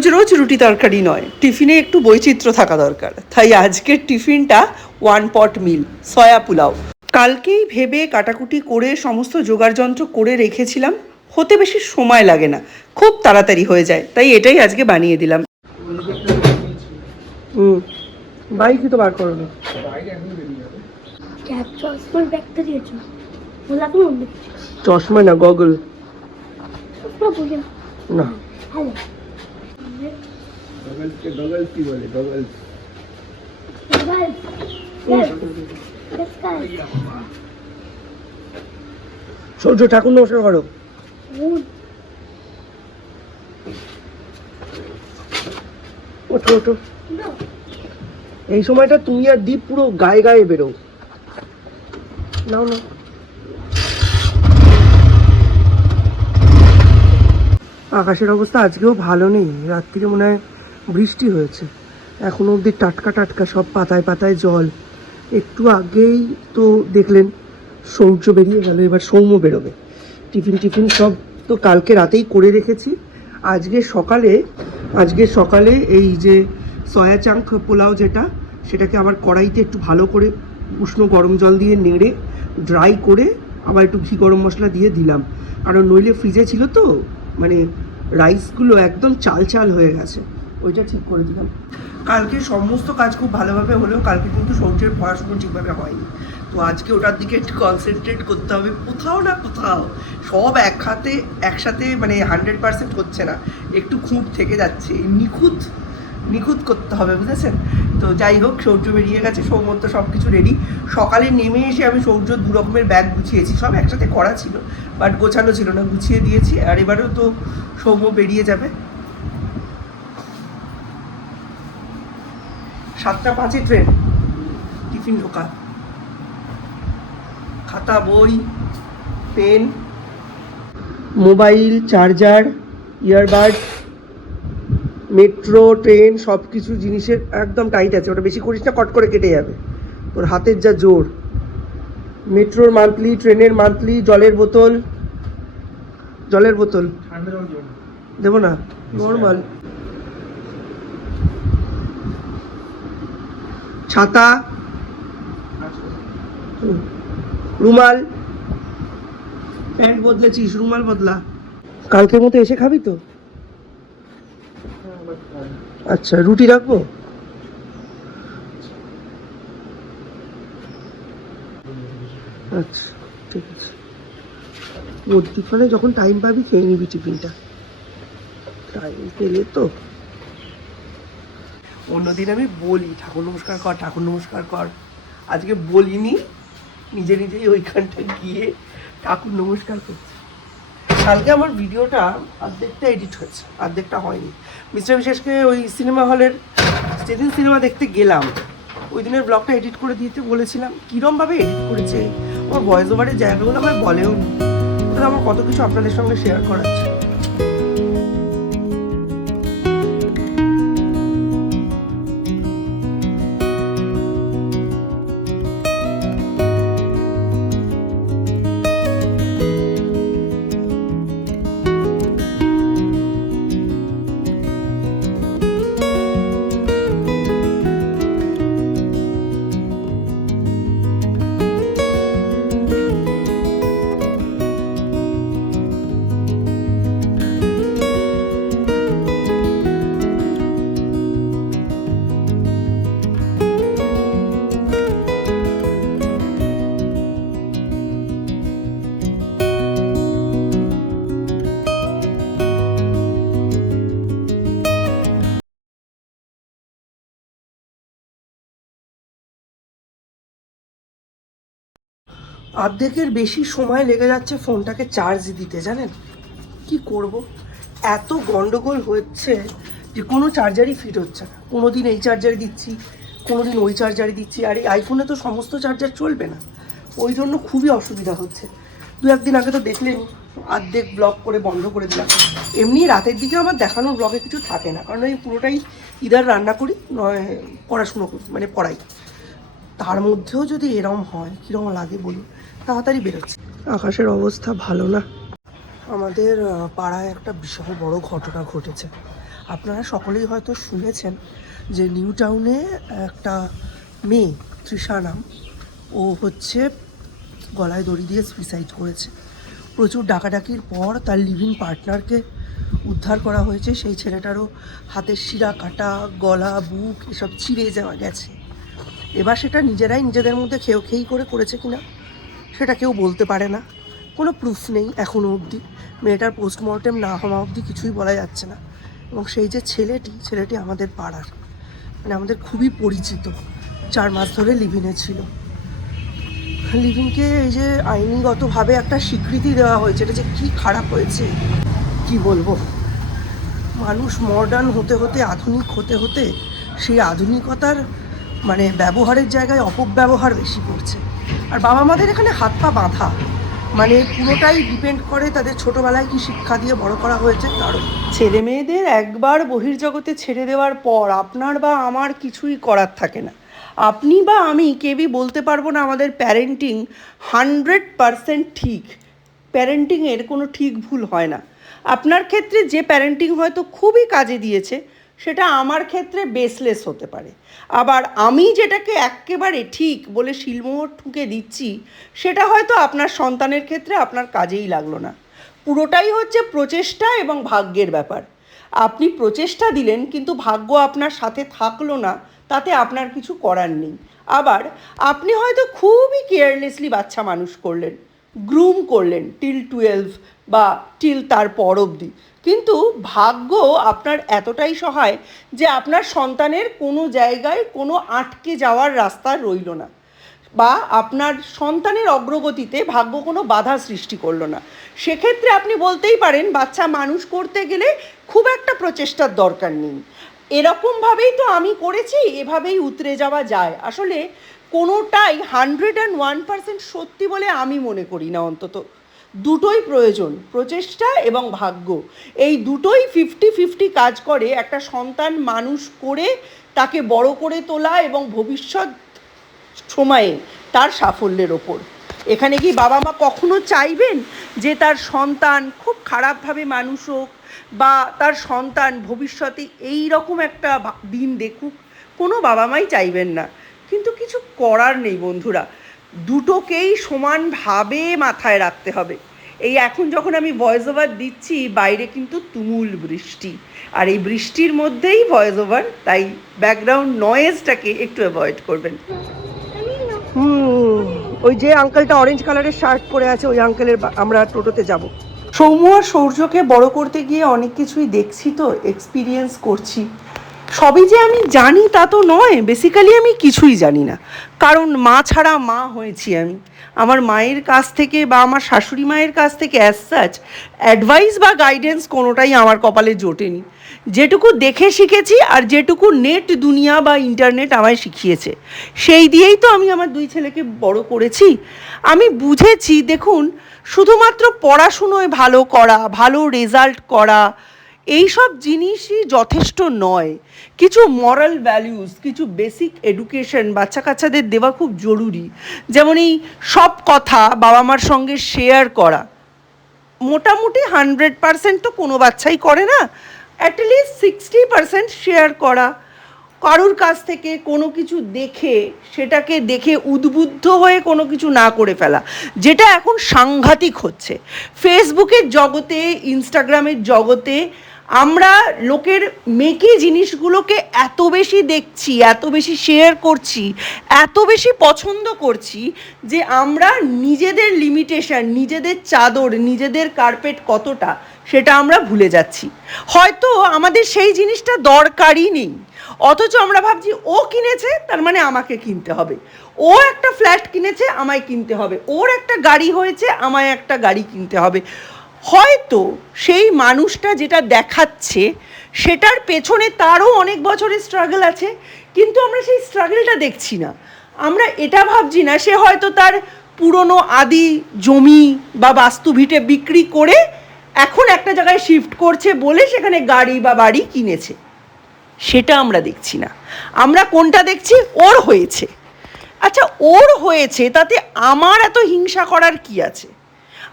রোজ রোজ রুটি তরকারি নয়, টিফিনে একটু বৈচিত্র্য থাকা দরকার। তাই আজকের টিফিনটা ওয়ান পট মিল, সয়া পোলাও। কালকেই ভেবে কাটাকুটি করে সমস্ত জোগাড়যন্ত্র করে রেখেছিলাম, হতে বেশি সময় লাগে না, খুব তাড়াতাড়ি হয়ে যায়, তাই এটাই আজকে বানিয়ে দিলাম। বাইকই তো বার করো না। চশমা না, গগল না। সূর্য ঠাকুর নমস্কার করো। ওঠো ওঠো, এই সময়টা তুমি আর দীপ পুরো গায়ে গায়ে বেরো। নাও না, আকাশের অবস্থা আজকেও ভালো নেই, রাত্রিরে মনে হয় বৃষ্টি হয়েছে। এখনো অবধি টাটকা টাটকা সব পাতায় পাতায় জল। একটু আগেই তো দেখলেন সূর্য বেরিয়ে গেল, এবার সৌম্য বেরোবে। টিফিন সব তো কালকে রাতেই করে রেখেছি। আজকে সকালে এই যে সয়া চাঙ্ক পোলাও যেটা, সেটাকে আবার কড়াইতে একটু ভালো করে উষ্ণ গরম জল দিয়ে নেড়ে ড্রাই করে আবার একটু ঘি গরম মশলা দিয়ে দিলাম, কারণ নইলে ফ্রিজে ছিল তো মানে রাইসগুলো একদম চাল চাল হয়ে গেছে, ওইটা ঠিক করে দিলাম। কালকে সমস্ত কাজ খুব ভালোভাবে হলেও কালকে কিন্তু সূর্যের পড়াশুনো ঠিকভাবে হয়নি, তো আজকে ওটার দিকে একটু কনসেন্ট্রেট করতে হবে। কোথাও না কোথাও সব একসাথে মানে 100% হচ্ছে না, একটু খুঁত থেকে যাচ্ছে, নিখুঁত করতে হবে, বুঝেছেন? তো যাই হোক, সূর্য বেরিয়ে গেছে, সৌমন্ত সব কিছু রেডি। সকালে নেমে এসে আমি সূর্য 2 রকমের ব্যাগ গুছিয়েছি, সব একসাথে করা ছিল বাট গোছানো ছিল না, গুছিয়ে দিয়েছি। আর এবারেও তো সৌম্য বেরিয়ে যাবে 7:05 ট্রেন, টিফিন ঢোকা, খাতা বই pen mobile charger earbud metro train সব কিছু জিনিসের একদম টাইট আছে, ওটা বেশি করিস না, কট করে কেটে যাবে, তোর হাতের যা জোর। মেট্রোর মান্থলি, ট্রেনের মান্থলি, জলের বোতল দেবো না, নর্মাল ছাতা, রুমাল, প্যান্ট বদলেছিস, রুমাল বদলা। কালকের মতো এসে খাবি তো? আচ্ছা, রুটি রাখবো? আচ্ছা ঠিক আছে, মধ্যিখানে যখন টাইম পাবি খেয়ে নিবি টিফিনটা, টাইম পেলে তো। অন্যদিন আমি বলি ঠাকুর নমস্কার কর, আজকে বলিনি, নিজেই ওইখানটা গিয়ে ঠাকুর নমস্কার করছি। কালকে আমার ভিডিওটা অর্ধেকটা এডিট হয়েছে, অর্ধেকটা হয়নি। মিস্টার বিশেষকে ওই সিনেমা হলের যেদিন সিনেমা দেখতে গেলাম ওই দিনের ব্লগটা এডিট করে দিতে বলেছিলাম, কীরমভাবে এডিট করেছে, আমার ভয়েস ওভারের জায়গাগুলো আমায় বলেও নি, ওটা আমার কত কিছু আপনাদের সঙ্গে শেয়ার করার ছিল। অর্ধেকের বেশি সময় লেগে যাচ্ছে ফোনটাকে চার্জ দিতে, জানেন কি করব? এত গন্ডগোল হচ্ছে যে কোনো চার্জারই ফিট হচ্ছে না, কোনো দিন এই চার্জারে দিচ্ছি, কোনো দিন ওই চার্জারে দিচ্ছি, আর এই আইফোনে তো সমস্ত চার্জার চলবে না, ওই জন্য খুবই অসুবিধা হচ্ছে। 2-1 দিন আগে তো দেখলেন অর্ধেক ব্লগ করে বন্ধ করে দিলাম। এমনি রাতের দিকে আমার দেখানোর ব্লগে কিছু থাকে না, কারণ আমি পুরোটাই ইদার রান্না করি নয় পড়াশুনো করি, মানে পড়াই। তার মধ্যেও যদি এরম হয় কীরকম লাগে বলুন, তাড়াতাড়ি বেরোচ্ছে। আকাশের অবস্থা ভালো না, আমাদের পাড়ায় একটা বিশাল বড় ঘটনা ঘটেছে। আপনারা সকলেই হয়তো শুনেছেন যে নিউ টাউনে একটা মেয়ে, তৃষা নাম, ও হচ্ছে গলায় দড়ি দিয়ে সুইসাইড করেছে। প্রচুর ডাকাডাকির পর তার লিভিং পার্টনারকে উদ্ধার করা হয়েছে। সেই ছেলেটারও হাতের শিরা কাটা, গলা, বুক এসব চিরে যাওয়া গেছে। এবার সেটা নিজেরাই নিজেদের মধ্যে খেয়েই করেছে কিনা সেটা কেউ বলতে পারে না, কোনো প্রুফ নেই এখনও অবধি। মেয়েটার পোস্টমর্টেম না হওয়া অবধি কিছুই বলা যাচ্ছে না। এবং সেই যে ছেলেটি আমাদের পাড়ার, মানে আমাদের খুবই পরিচিত, 4 মাস ধরে লিভিনে ছিল। লিভিনকে এই যে আইনিগতভাবে একটা স্বীকৃতি দেওয়া হয়েছে, এটা যে কী খারাপ হয়েছে কি বলবো। মানুষ মডার্ন হতে হতে, আধুনিক হতে হতে সেই আধুনিকতার মানে ব্যবহারের জায়গায় অপব্যবহার বেশি করছে। আর বাবা মাদের এখানে হাত পা বাঁধা, মানে পুরোটাই ডিপেন্ড করে তাদের ছোটোবেলায় কি শিক্ষা দিয়ে বড় করা হয়েছে তার উপর। ছেলে মেয়েদের একবার বহির্জগতে ছেড়ে দেওয়ার পর আপনার বা আমার কিছুই করার থাকে না। আপনি বা আমি কেউই বলতে পারবো না আমাদের প্যারেন্টিং 100% ঠিক। প্যারেন্টিংয়ের কোনো ঠিক ভুল হয় না। আপনার ক্ষেত্রে যে প্যারেন্টিং হয়তো খুবই কাজে দিয়েছে, সেটা আমার ক্ষেত্রে বেসলেস হতে পারে। আবার আমি যেটাকে একেবারে ঠিক বলে শিলমোহর ঠুকে দিচ্ছি, সেটা হয়তো আপনার সন্তানের ক্ষেত্রে আপনার কাজেই লাগলো না। পুরোটাই হচ্ছে প্রচেষ্টা এবং ভাগ্যের ব্যাপার। আপনি প্রচেষ্টা দিলেন কিন্তু ভাগ্য আপনার সাথে থাকলো না, তাতে আপনার কিছু করার নেই। আবার আপনি হয়তো খুবই কেয়ারলেসলি বাচ্চা মানুষ করলেন, গ্রুম করলেন টিল 12 বা টিল তার পর অবধি, কিন্তু ভাগ্য আপনার এতটাই সহায় যে আপনার সন্তানের কোনো জায়গায় কোনো আটকে যাওয়ার রাস্তা রইল না, বা আপনার সন্তানের অগ্রগতিতে ভাগ্য কোনো বাধা সৃষ্টি করলো না। সেক্ষেত্রে আপনি বলতেই পারেন বাচ্চা মানুষ করতে গেলে খুব একটা প্রচেষ্টার দরকার নেই। এরকমভাবেই তো আমি করেছি, এভাবেই উতরে যাওয়া যায়। আসলে কোনোটাই 101% সত্যি বলে আমি মনে করি না। অন্তত দুটোই প্রয়োজন, প্রচেষ্টা এবং ভাগ্য। এই দুটোই 50-50 কাজ করে একটা সন্তান মানুষ করে তাকে বড় করে তোলা এবং ভবিষ্যৎ সময়ে তার সাফল্যের ওপর। এখানে কি বাবা মা কখনো চাইবেন যে তার সন্তান খুব খারাপভাবে মানুষ হোক বা তার সন্তান ভবিষ্যতে এই রকম একটা দিন দেখুক? কোনো বাবা মাই চাইবেন না। কিন্তু কিছু করার নেই বন্ধুরা, দুটোকেই সমানভাবে মাথায় রাখতে হবে। এই এখন যখন আমি ভয়েস ওভার দিচ্ছি, বাইরে কিন্তু তুমুল বৃষ্টি, আর এই বৃষ্টির মধ্যেই ভয়েস ওভার, তাই ব্যাকগ্রাউন্ড নয়েজটাকে একটু অ্যাভয়েড করবেন। ওই যে আঙ্কেলটা অরেঞ্জ কালারের শার্ট পরে আছে, ওই আঙ্কেলের আমরা টোটোতে যাব। সৌম্য আর সৌর্যকে বড় করতে গিয়ে অনেক কিছুই দেখছি, তো এক্সপিরিয়েন্স করছি। সবই যে আমি জানি তা তো নয়, বেসিক্যালি আমি কিছুই জানি না, কারণ মা ছাড়া মা হয়েছি আমি। আমার মায়ের কাছ থেকে বা আমার শাশুড়ি মায়ের কাছ থেকে অ্যাজ সাচ অ্যাডভাইস বা গাইডেন্স কোনোটাই আমার কপালে জোটেনি। যেটুকু দেখে শিখেছি আর যেটুকু নেট দুনিয়া বা ইন্টারনেট আমায় শিখিয়েছে, সেই দিয়েই তো আমি আমার 2 ছেলেকে বড় করেছি। আমি বুঝেছি, দেখুন, শুধুমাত্র পড়াশুনোয় ভালো করা, ভালো রেজাল্ট করা, এই সব জিনিসই যথেষ্ট নয়। কিছু মরাল ভ্যালিউজ, কিছু বেসিক এডুকেশন বাচ্চা কাচ্চাদের দেওয়া খুব জরুরি। যেমন এই সব কথা বাবা মার সঙ্গে শেয়ার করা, মোটামুটি 100% তো কোনো বাচ্চাই করে না, অ্যাটলিস্ট 60% শেয়ার করা। কারুর কাছ থেকে কোনো কিছু দেখে সেটাকে দেখে উদ্বুদ্ধ হয়ে কোনো কিছু না করে ফেলা, যেটা এখন সাংঘাতিক হচ্ছে ফেসবুকের জগতে, ইনস্টাগ্রামের জগতে। আমরা লোকের মেকি জিনিসগুলোকে এত বেশি দেখছি, এত বেশি শেয়ার করছি, এত বেশি পছন্দ করছি যে আমরা নিজেদের লিমিটেশন, নিজেদের চাদর, নিজেদের কার্পেট কতটা, সেটা আমরা ভুলে যাচ্ছি। হয়তো আমাদের সেই জিনিসটা দরকারই নেই, অথচ আমরা ভাবছি ও কিনেছে তার মানে আমাকে কিনতে হবে, ও একটা ফ্ল্যাট কিনেছে আমায় কিনতে হবে, ওর একটা গাড়ি হয়েছে আমায় একটা গাড়ি কিনতে হবে। হয়তো সেই মানুষটা যেটা দেখাচ্ছে সেটার পেছনে তারও অনেক বছরের স্ট্রাগল আছে, কিন্তু আমরা সেই স্ট্রাগলটা দেখছি না। আমরা এটা ভাবছি না সে হয়তো তার পুরনো আদি জমি বা বাস্তু ভিটে বিক্রি করে এখন একটা জায়গায় শিফট করছে বলে সেখানে গাড়ি বা বাড়ি কিনেছে, সেটা আমরা দেখছি না। আমরা কোনটা দেখছি? ওর হয়েছে। আচ্ছা, ওর হয়েছে তাতে আমার এত হিংসা করার কি আছে?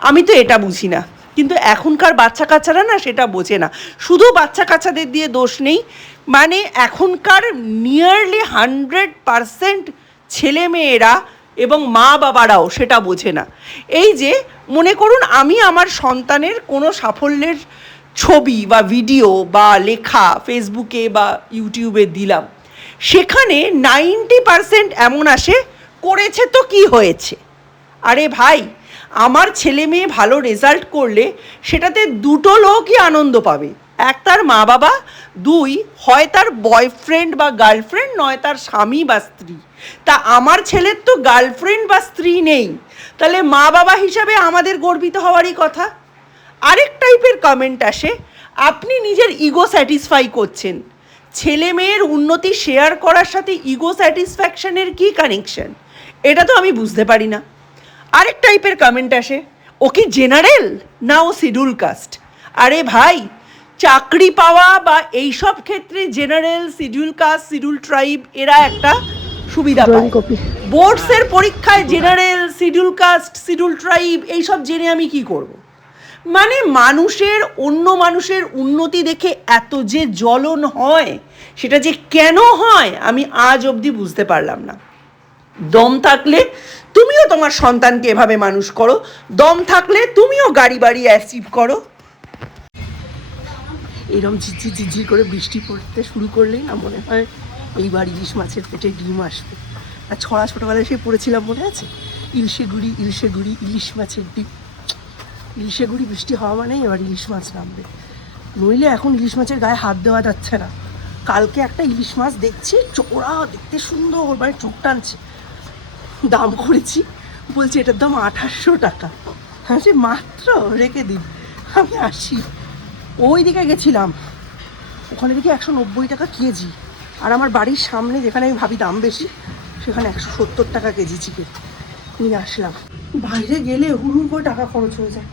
আমি তো এটা বুঝি না। কিন্তু এখনকার বাচ্চা কাচ্চারা না সেটা বোঝে না। শুধু বাচ্চা কাচ্চাদের দিয়ে দোষ নেই, মানে এখনকার নিয়ারলি 100% ছেলেমেয়েরা এবং মা বাবারাও সেটা বোঝে না। এই যে মনে করুন আমি আমার সন্তানের কোনো সাফল্যের ছবি বা ভিডিও বা লেখা ফেসবুকে বা ইউটিউবে দিলাম, সেখানে 90% এমন আসে করেছে তো কি হয়েছে। আরে ভাই, আমার ছেলে মেয়ে ভালো রেজাল্ট করলে সেটাতে দুটো লোকই আনন্দ পাবে, এক তার মা বাবা, দুই হয় তার বয়ফ্রেন্ড বা গার্লফ্রেন্ড, নয় তার স্বামী বা স্ত্রী। তা আমার ছেলের তো গার্লফ্রেন্ড বা স্ত্রী নেই, তাহলে মা বাবা হিসাবে আমাদের গর্বিত হওয়ারই কথা। আরেক টাইপের কমেন্ট আসে, আপনি নিজের ইগো স্যাটিসফাই করছেন। ছেলে মেয়ের উন্নতি শেয়ার করার সাথে ইগো স্যাটিসফ্যাকশনের কী কানেকশন, এটা তো আমি বুঝতে পারি না। আরেক টাইপের কমেন্ট আসে, ও কি জেনারেল না ও শিডিউল কাস্ট। আরে ভাই, চাকরি পাওয়া বা এইসব ক্ষেত্রে general, schedule caste, schedule tribe এরা একটা সুবিধা পায়। বোর্ডসের পরীক্ষায় general, schedule caste, schedule tribe এইসব জেনে আমি কি করব? মানে মানুষের অন্য মানুষের উন্নতি দেখে এত যে জ্বলন হয়, সেটা যে কেন হয় আমি আজ অবধি বুঝতে পারলাম না। দম থাকলে তুমিও তোমার সন্তানকে এভাবে মানুষ করো, দম থাকলে তুমিও গাড়ি বাড়ি অ্যাচিভ করো। এরম ঝিঝি ঝিঝি করে বৃষ্টি পড়তে শুরু করলেই না মনে হয় এইবার ইলিশ মাছের পেটে ডিম আসবে। আর ছড়া ছোটোবেলায় সে পড়েছিলাম মনে আছে, ইলশে গুড়ি ইলিশ মাছের ডিম। ইলিশে গুড়ি বৃষ্টি হওয়া মানেই এবার ইলিশ মাছ নামবে, নইলে এখন ইলিশ মাছের গায়ে হাত দেওয়া যাচ্ছে না। কালকে একটা ইলিশ মাছ দেখছি, চোরা দেখতে সুন্দর, মানে চোখ টানছে, দাম করেছি, বলছি এটার দাম 2800 টাকা। হ্যাঁ, সে মাত্র, রেখে দিন, আমি আসি। ওই দিকে গেছিলাম, ওখানে দেখি 190 টাকা কেজি, আর আমার বাড়ির সামনে যেখানে আমি ভাবি দাম বেশি, সেখানে 170 টাকা কেজি চিকেন নিয়ে আসলাম। বাইরে গেলে হুড় করে টাকা খরচ হয়ে যায়।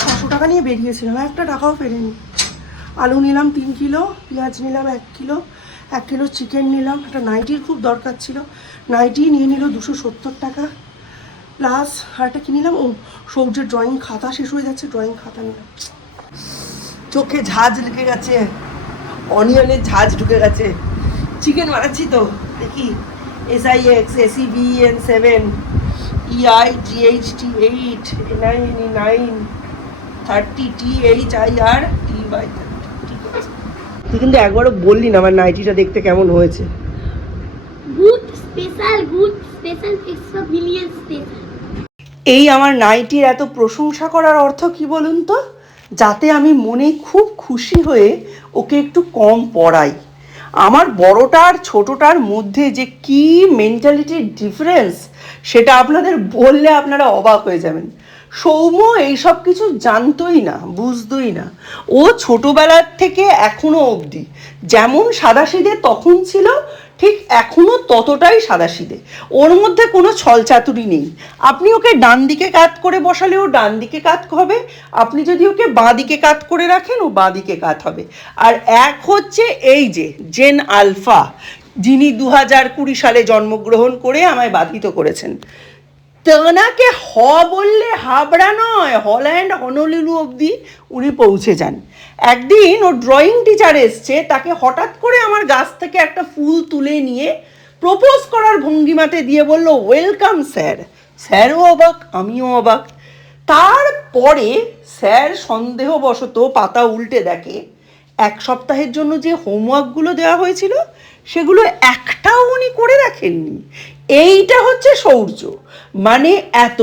600 টাকা নিয়ে বেরিয়েছিলাম, একটা টাকাও ফেরেনি। আলু নিলাম 3 কিলো, পেঁয়াজ নিলাম 1 কিলো, 1 কিলো চিকেন নিলাম, একটা নাইটির খুব দরকার ছিল, নাইটি নিয়ে নিল 270 টাকা, প্লাস আরেকটা কি নিলাম, ও সৌর্যের ড্রয়িং খাতা শেষ হয়ে যাচ্ছে, ড্রয়িং খাতা নিলাম। চোখে ঝাঁজ লেগে গেছে, অনিয়নের ঝাঁজ ঢুকে গেছে। চিকেন বানাচ্ছি তো, দেখি SIX SEVN7 EIGHT8 N9 30 THIR TY। ঠিক আছে, তুই কিন্তু একবারও বললি না আমার নাইটিটা দেখতে কেমন হয়েছে। Good special extra million special. এই আমার নাইটির এত প্রশংসা করার অর্থ কি বলুন তো? যাতে আমি মনে খুব খুশি হয়ে ওকে একটু কম পড়াই। আমার বড়টা আর ছোটোটার মধ্যে যে কি মেন্টালিটির ডিফারেন্স, সেটা আপনাদের বললে আপনারা অবাক হয়ে যাবেন। সৌম্য এইসব কিছু জানতোই না, বুঝতোই না। ও ছোটোবেলার থেকে এখনও অবধি যেমন সাদাসিধে তখন ছিল, ঠিক এখনও ততটাই সাদাসিধে। ওর মধ্যে কোনো ছলচাতুরি নেই। আপনি ওকে ডান দিকে কাত করে বসালে ও ডান দিকে কাত হবে, আপনি যদি ওকে বাঁ দিকে কাত করে রাখেন ও বাঁ দিকে কাত হবে। আর এক হচ্ছে এই যে জেন আলফা, যিনি 2020 সালে জন্মগ্রহণ করে আমায় বাধিত করেছেন, তেনাকে হ বললে হাবড়া নয়, হল্যান্ড হনলুলু অবধি উনি পৌঁছে যান। একদিন ও ড্রয়িং টিচার এসছে, তাকে হঠাৎ করে আমার গাছ থেকে একটা ফুল তুলে নিয়ে প্রপোজ করার ভঙ্গিমাতে দিয়ে বলল, ওয়েলকাম স্যার। স্যারও অবাক, আমিও অবাক। তারপরে স্যার সন্দেহবশত পাতা উল্টে দেখে 1 সপ্তাহের জন্য যে হোমওয়ার্কগুলো দেওয়া হয়েছিল সেগুলো একটাও উনি করে রাখেননি। এইটা হচ্ছে শৌর্য, মানে এত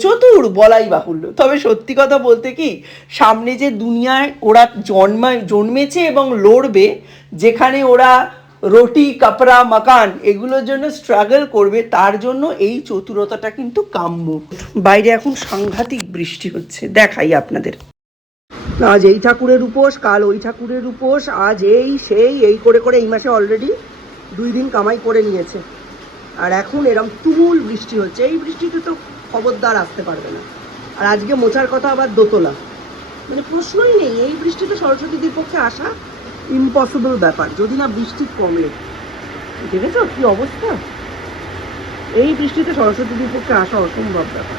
চতুর বলাই বাহুল্য। তবে সত্যি কথা বলতে কি, সামনে যে দুনিয়ায় ওরা জন্মেছে এবং লড়বে, যেখানে ওরা রুটি কাপড়া মাকান এগুলোর জন্য স্ট্রাগল করবে, তার জন্য এই চতুরতাটা কিন্তু কাম্য। বাইরে এখন সাংঘাতিক বৃষ্টি হচ্ছে, দেখাই আপনাদের। আজ এই ঠাকুরের উপোস, কাল ওই ঠাকুরের উপোস, আজ এই সেই এই করে এই মাসে অলরেডি 2 দিন কামাই করে নিয়েছে। আর এখন এরম তুমুল বৃষ্টি হচ্ছে। এই বৃষ্টিতে তো খবরদার আসতে পারবে না। আর আজকে মোচার কথা আবার দোতলা, মানে প্রশ্নই নেই। এই বৃষ্টিতে সরস্বতীদের পক্ষে আসা ইম্পসিবল ব্যাপার, যদি না বৃষ্টি কমে। দেখেছো কি অবস্থা? এই বৃষ্টিতে সরস্বতীদের পক্ষে আসা অসম্ভব ব্যাপার।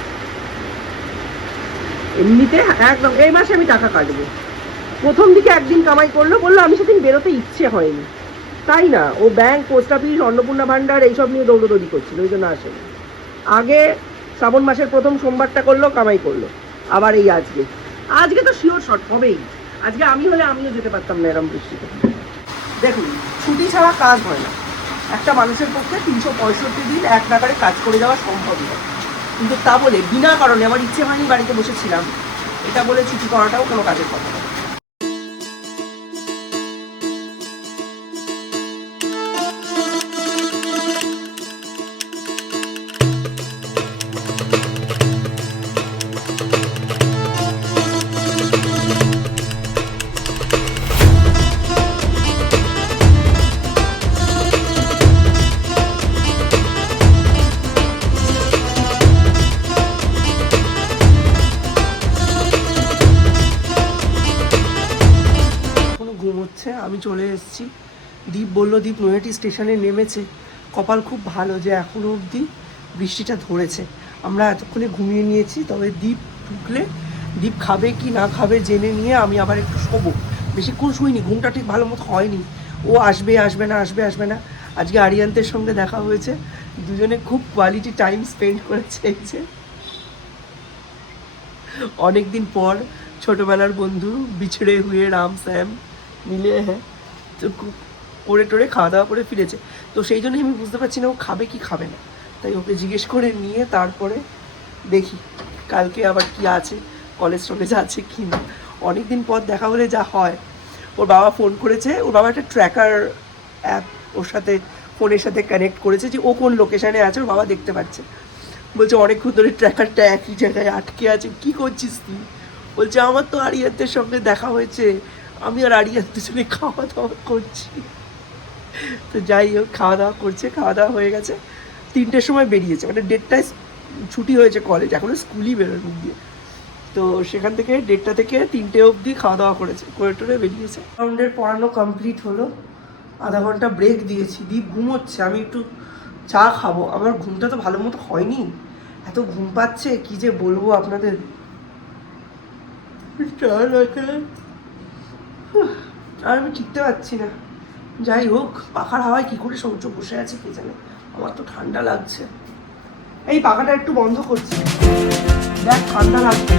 এমনিতে একদম এই মাসে আমি টাকা কাটবো। প্রথম দিকে একদিন কামাই করলো, বললো আমি সেদিন বেরোতে ইচ্ছে হয়নি, তাই না, ও ব্যাংক, পোস্ট অফিস, অন্নপূর্ণা ভাণ্ডার এইসব নিয়ে দৌড়দৌড়ি করছিল, ওই জন্য আসেনি। আগে শ্রাবণ মাসের প্রথম সোমবারটা করলো, কামাই করলো, আবার এই আজকে আজকে তো শিওর শর্ট হবেই। আজকে আমি হলে আমিও যেতে পারতাম না এরম বৃষ্টিতে। দেখুন, ছুটি ছাড়া কাজ হয় না। একটা মানুষের পক্ষে 365 দিন এক নাগারে কাজ করে যাওয়া সম্ভব নয়, কিন্তু তা বলে বিনা কারণে আমার ইচ্ছে হয়নি বাড়িতে বসেছিলাম, এটা বলে ছুটি করাটাও কোনো কাজের কথা না। ঘুমোচ্ছে, আমি চলে এসেছি। দীপ বলল, দীপ নৈহাটি স্টেশনে নেমেছে, কপাল খুব ভালো যে এখনো অবধি বৃষ্টিটা ধরেছে। আমরা এতক্ষণে ঘুমিয়ে নিয়েছি, তবে দীপ ঢুকলে দীপ খাবে কি না খাবে জেনে নিয়ে আমি আবার একটু শোবো। বেশিক্ষণ শুইনি, ঘুমটা ঠিক ভালো মতো হয়নি। ও আসবে আসবে না, আসবে আসবে না। আজকে আরিয়ান্তের সঙ্গে দেখা হয়েছে, দুজনে খুব কোয়ালিটি টাইম স্পেন্ড করেছে। এই যে অনেকদিন পর ছোটবেলার বন্ধু বিছড়ে হুয়ে রাম শ্যাম মিলে, হ্যাঁ, তো করে টোরে খাওয়া দাওয়া করে ফিরেছে। তো সেই জন্যই আমি বুঝতে পারছি না ও খাবে কি খাবে না, তাই ওকে জিজ্ঞেস করে নিয়ে তারপরে দেখি কালকে আবার কি আছে, কলেজ টলেজ আছে কি না। অনেকদিন পর দেখা হলে যা হয়। ওর বাবা ফোন করেছে, ওর বাবা একটা ট্র্যাকার অ্যাপ ওর সাথে ফোনের সাথে কানেক্ট করেছে, যে ও কোন লোকেশানে আছে ওর বাবা দেখতে পাচ্ছে। বলছে অনেকক্ষণ ধরে ট্র্যাকারটা একই জায়গায় আটকে আছে, কী করছিস তুই? বলছে আমার তো আরিয়ানদের সঙ্গে দেখা হয়েছে, আমি আর আরিয়ানদের সঙ্গে খাওয়া দাওয়া করছি। তো যাই হোক, খাওয়া দাওয়া করছে, খাওয়া দাওয়া হয়ে গেছে, 3টের সময় বেরিয়েছে, মানে 1:30টায় ছুটি হয়েছে কলেজ, এখনও স্কুলই বেরোনি দিয়ে। তো সেখান থেকে 1:30টা থেকে 3টে অবধি খাওয়া দাওয়া করেছে, করে টোরে বেরিয়েছে। রাউন্ডের পড়ানো কমপ্লিট হলো, আধা ঘন্টা ব্রেক দিয়েছি। দীপ ঘুমোচ্ছে, আমি একটু চা খাবো। আমার ঘুমটা তো ভালো মতো হয়নি, এত ঘুম পাচ্ছে কি যে বলবো আপনাদের। আর আমি ঠিকতে পারছি না। যাই হোক, পাখার হাওয়ায় কি করে সৌর্য বসে আছে কে জানে, আমার তো ঠান্ডা লাগছে। এই পাখাটা একটু বন্ধ করছি, দেখ ঠান্ডা লাগছে।